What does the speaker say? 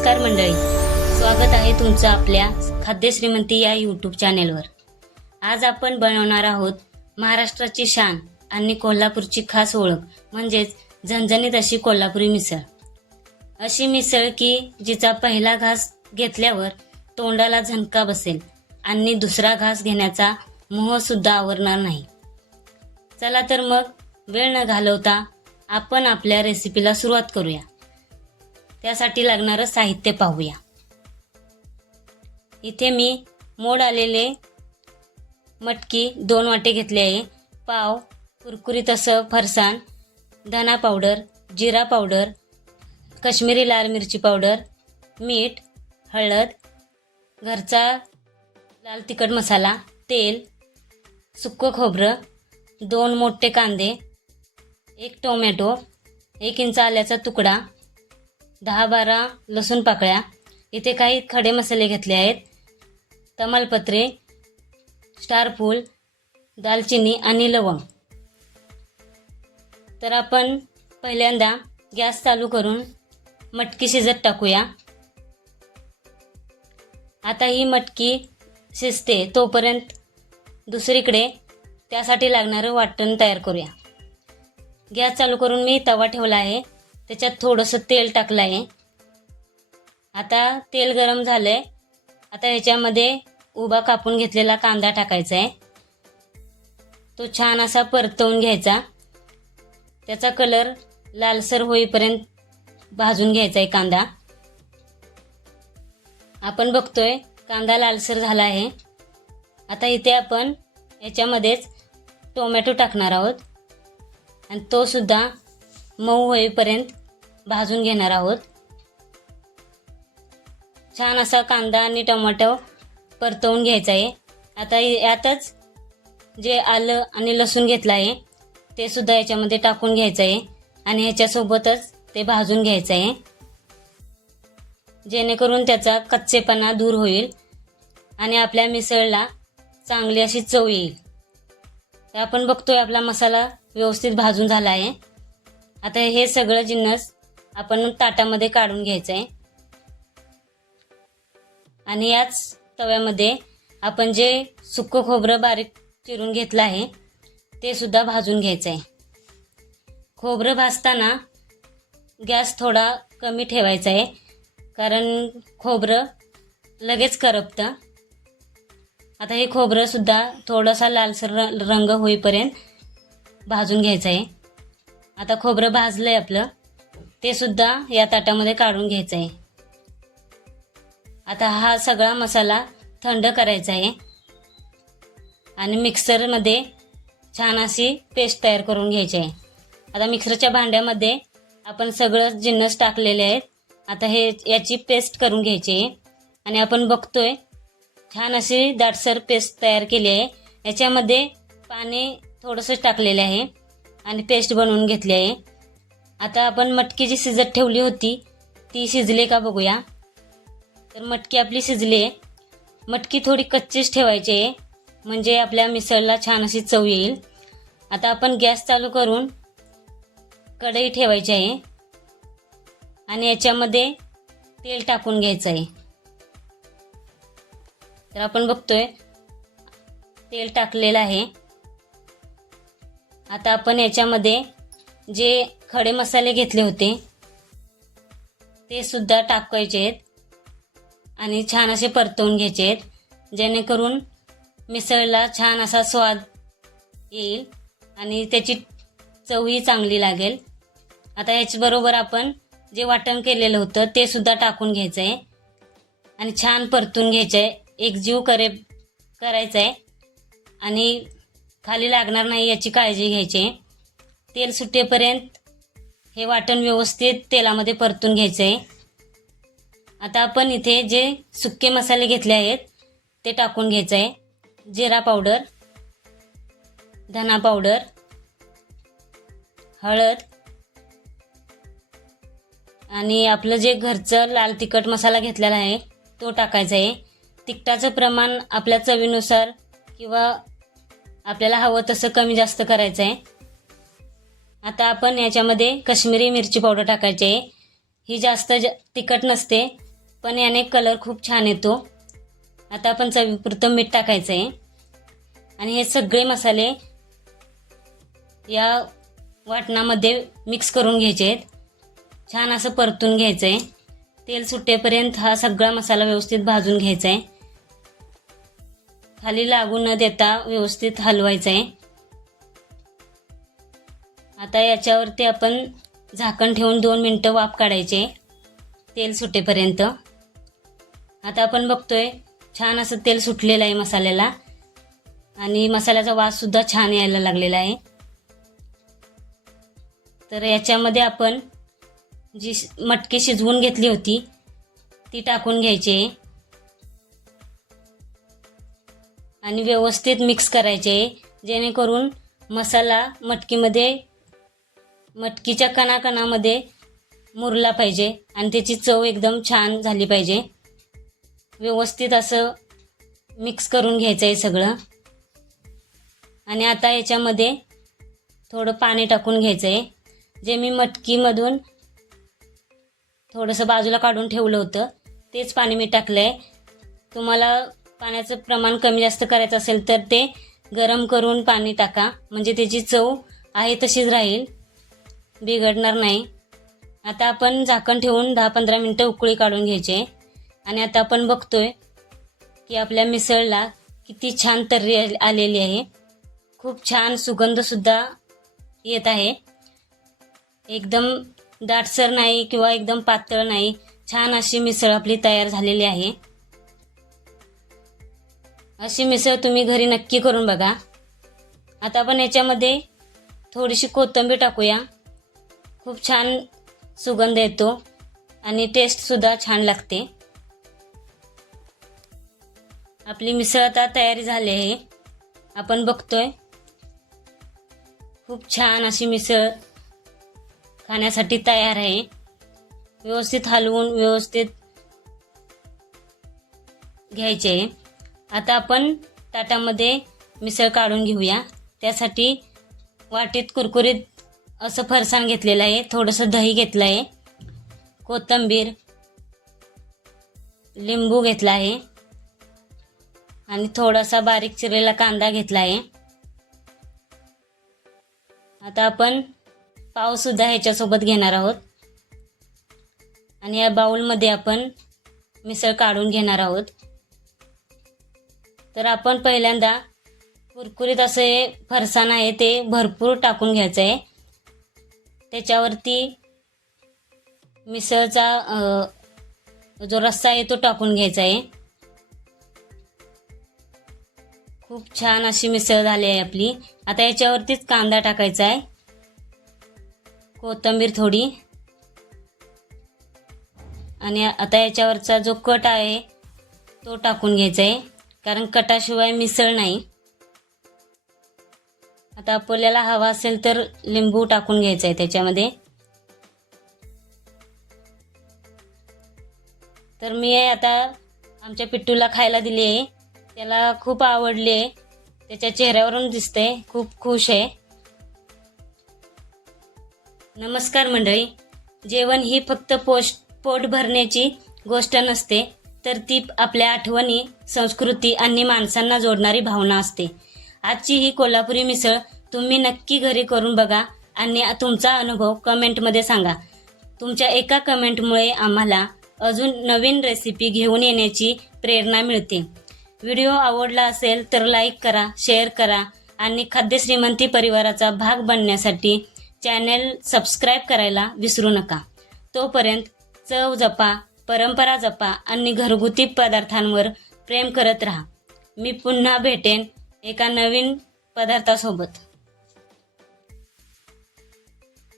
नमस्कार मंडळी, स्वागत आहे तुमचं आपल्या खाद्य श्रीमंती या यूट्यूब चॅनेलवर। आज आपण बनवणार आहोत महाराष्ट्राची शान आणि कोल्हापूरची खास ओळख म्हणजेच झणझणीत अशी कोल्हापुरी मिसळ। अशी मिसळ की जिचा पहिला घास घेतल्यावर तोंडाला झणका बसेल आणि दुसरा घास घेण्याचा मोह सुद्धा आवरणार नाही। चला तर मग वेळ न घालवता आपण आपल्या रेसिपीला सुरुवात करूया। त्यासाठी लागणारं साहित्य पाहूया। इथे मी मोड आलेले मटकी 2 वाटे घेतले आहे। पाव कुरकुरीत असं फरसाण, धना पावडर, जिरा पावडर, काश्मीरी लाल मिरची पावडर, मीठ, हळद, घरचा लाल तिखट मसाला, तेल, सुक्कं खोबरं, 2 मोठे कांदे, 1 टोमॅटो, 1 इंच आल्याचा तुकडा, 10-12 लसूण पाकळ्या। इथे काही खडे मसाले घेतले आहेत, तमालपत्रे, स्टार फूल, दालचिनी आणि लवंग। तर आपण पहिल्यांदा गॅस चालू करून मटकी शिजत टाकूया। आता ही मटकी शिजते तोपर्यंत दुसरीकडे त्यासाठी लागणारं वाटण तयार करूया। गॅस चालू करून मी तवा ठेवला आहे, त्याच्यात थोडंसं तेल टाकलं आहे। आता तेल गरम झालंय। आता ह्याच्यामध्ये उभा कापून घेतलेला कांदा टाकायचा आहे। तो छान असा परतवून घ्यायचा, त्याचा कलर लालसर होईपर्यंत भाजून घ्यायचा आहे कांदा। आपण बघतोय कांदा लालसर झाला आहे। आता इथे आपण याच्यामध्येच टोमॅटो टाकणार आहोत आणि तो सुद्धा मऊ होईपर्यंत भाजून घेणार आहोत। छान असा कांदा आणि टोमॅटो परतवून घ्यायचा आहे। आता यातच जे आलं आणि लसूण घेतलं आहे ते सुद्धा याच्यामध्ये टाकून घ्यायचं आहे आणि ह्याच्यासोबतच ते भाजून घ्यायचं आहे, जेणेकरून त्याचा कच्चेपणा दूर होईल आणि आपल्या मिसळला चांगली अशी चव येईल। तर आपण बघतोय आपला मसाला व्यवस्थित भाजून झाला आहे। आता हे सगळं जिन्नस आपण ताटामध्ये काढून घ्यायचं आहे आणि याच तव्यामध्ये आपण जे सुक्कं खोबरं बारीक चिरून घेतलं आहे ते सुद्धा भाजून घ्यायचं आहे। खोबरं भाजताना गॅस थोडा कमी ठेवायचा आहे, कारण खोबरं लगेच करपतं। आता हे खोबरं सुद्धा थोडासा लालसर रंग होईपर्यंत भाजून घ्यायचं आहे। आता खोबरं भाजलंय आपलं, ते सुद्धा या ताटामध्ये काढून घ्यायचं आहे। आता हा सगळा मसाला थंड करायचा आहे आणि मिक्सरमध्ये छान अशी पेस्ट तयार करून घ्यायची आहे। आता मिक्सरच्या भांड्यामध्ये आपण सगळं जिन्नस टाकलेले आहेत। आता याची पेस्ट करून घ्यायची आहे आणि आपण बघतोय छान अशी दाटसर पेस्ट तयार केली आहे। याच्यामध्ये पाणी थोडंसं टाकलेलं आहे आणि पेस्ट बनवून घेतली आहे। आता आपण मटकी जी शिजत ठेवली होती ती शिजली का बघूया। तर मटकी आपली शिजली आहे। मटकी थोडी कच्चीच ठेवायची आहे, म्हणजे आपल्या मिसळला छान अशी चव येईल। आता आपण गॅस चालू करून कढई ठेवायची आहे आणि याच्यामध्ये तेल टाकून घ्यायचं आहे। तर आपण बघतोय तेल टाकलेलं आहे। आता आपण याच्यामध्ये जे खडे मसाले घेतले होते ते सुद्धा टाकायचे आहेत आणि छान असे परतवून घ्यायचे आहेत, जेणेकरून मिसळला छान असा स्वाद येईल आणि त्याची चवही चांगली लागेल। आता याच्याबरोबर आपण जे वाटण केलेलं होतं ते सुद्धा टाकून घ्यायचं आहे आणि छान परतून घ्यायचं आहे, एकजीव करायचं आहे आणि खाली लागणार नाही याची काळजी घ्यायची आहे। तेल सुटेपर्यंत हे वाटण व्यवस्थित तेलामध्ये परतून घ्यायचं आहे। आता आपण इथे जे सुक्के मसाले घेतले आहेत ते टाकून घ्यायचं आहे। जिरा पावडर, धना पावडर, हळद आणि आपलं जे घरचं लाल तिखट मसाला घेतलेला आहे तो टाकायचा आहे। तिखटाचं प्रमाण आपल्या चवीनुसार किंवा आपल्याला हवं तसं कमी जास्त करायचं आहे। आता आपण याच्यामध्ये काश्मीरी मिरची पावडर टाकायची आहे। ही जास्त तिखट नसते, पण याने कलर खूप छान येतो. आता आपण चवीपुरतं मीठ टाकायचं आहे आणि हे सगळे मसाले या वाटणामध्ये मिक्स करून घ्यायचे आहेत. छान असं परतून घ्यायचं आहे. तेल सुटेपर्यंत हा सगळा मसाला व्यवस्थित भाजून घ्यायचा आहे. खाली लागू न देता व्यवस्थित हलवायचं आहे. आता याच्यावरती आपण झाकण ठेवून 2 मिनिटं वाफ काढायचे तेल सुटेपर्यंत. आता आपण बघतोय छान असं तेल सुटलेलं आहे मसाल्याला आणि मसाल्याचा वास सुद्धा छान यायला लागलेला आहे. तर याच्यामध्ये आपण जी मटकी शिजवून घेतली होती ती टाकून घ्यायची आहे आणि व्यवस्थित मिक्स करायचे आहे, जेणेकरून मसाला मटकीच्या कणाकणामध्ये मुरला पाहिजे आणि त्याची चव एकदम छान झाली पाहिजे. व्यवस्थित असं मिक्स करून घ्यायचं आहे सगळं. आणि आता याच्यामध्ये थोडं पाणी टाकून घ्यायचं आहे. जे मी मटकीमधून थोडंसं बाजूला काढून ठेवलं होतं तेच पाणी मी टाकलं आहे. तुम्हाला पाण्याचं प्रमाण कमी जास्त करायचं असेल तर ते गरम करून पाणी टाका, म्हणजे त्याची चव आहे तशीच राहील, बिघडणार नाही. आता आपण झाकण ठेवून 10-15 मिनटं उकळी काढून घ्यायचे. आणि आता आपण बघतोय की आपल्या मिसळला किती छान तर्री आलेली आहे. खूप छान सुगंधसुद्धा येत आहे. एकदम दाटसर नाही किंवा एकदम पातळ नाही, छान अशी मिसळ आपली तयार झालेली आहे. अशी मिसळ तुम्ही घरी नक्की करून बघा. आता आपण याच्यामध्ये थोडीशी कोथिंबीर टाकूया. खूप छान सुगंध येतो आणि टेस्टसुद्धा छान लागते. आपली मिसळ आता तयारी झाली आहे. आपण बघतोय खूप छान अशी मिसळ खाण्यासाठी तयार आहे. व्यवस्थित हलवून व्यवस्थित घ्यायचे. आता आपण ताटामध्ये मिसळ काढून घेऊया. त्यासाठी वाटीत कुरकुरीत असं फरसाण घेतलेलं आहे, थोडंसं दही घेतलं आहे, कोथिंबीर, लिंबू घेतला आहे आणि थोडासा बारीक चिरलेला कांदा घेतला आहे. आता आपण पावसुद्धा ह्याच्यासोबत घेणार आहोत आणि या बाउलमध्ये आपण मिसळ काढून घेणार आहोत. तर आपण पहिल्यांदा कुरकुरीत असे फरसाण आहे ते भरपूर टाकून घ्यायचं आहे. त्याच्यावरती मिसळचा जो रस्सा आहे तो टाकून घ्यायचा आहे. खूप छान अशी मिसळ झाली आहे आपली. आता याच्यावरतीच कांदा टाकायचा आहे, कोथिंबीर थोडी, आणि आता याच्यावरचा जो कट आहे तो टाकून घ्यायचा आहे, कारण कटाशिवाय मिसळ नाही. आता आपल्याला हवा असेल तर लिंबू टाकून घ्यायचा आहे त्याच्यामध्ये. तर मी आता आमच्या पिट्टूला खायला दिली आहे. त्याला खूप आवडली आहे. त्याच्या चेहऱ्यावरून दिसतंय खूप खुश आहे. नमस्कार मंडळी. जेवण ही फक्त पोट भरण्याची गोष्ट नसते, तर ती आपल्या आठवणी, संस्कृती आणि माणसांना जोडणारी भावना असते. आजची ही कोल्हापुरी मिसळ तुम्ही नक्की घरी करून बघा आणि तुमचा अनुभव कमेंटमध्ये सांगा. तुमच्या एका कमेंटमुळे आम्हाला अजून नवीन रेसिपी घेऊन येण्याची प्रेरणा मिळते. व्हिडिओ आवडला असेल तर लाईक करा, शेअर करा आणि खाद्य श्रीमंती परिवाराचा भाग बनण्यासाठी चॅनेल सबस्क्राईब करायला विसरू नका. तोपर्यंत चव जपा, परंपरा जपा आणि घरगुती पदार्थांवर प्रेम करत राहा. मी पुन्हा भेटेन एका नवीन पदार्थासोबत.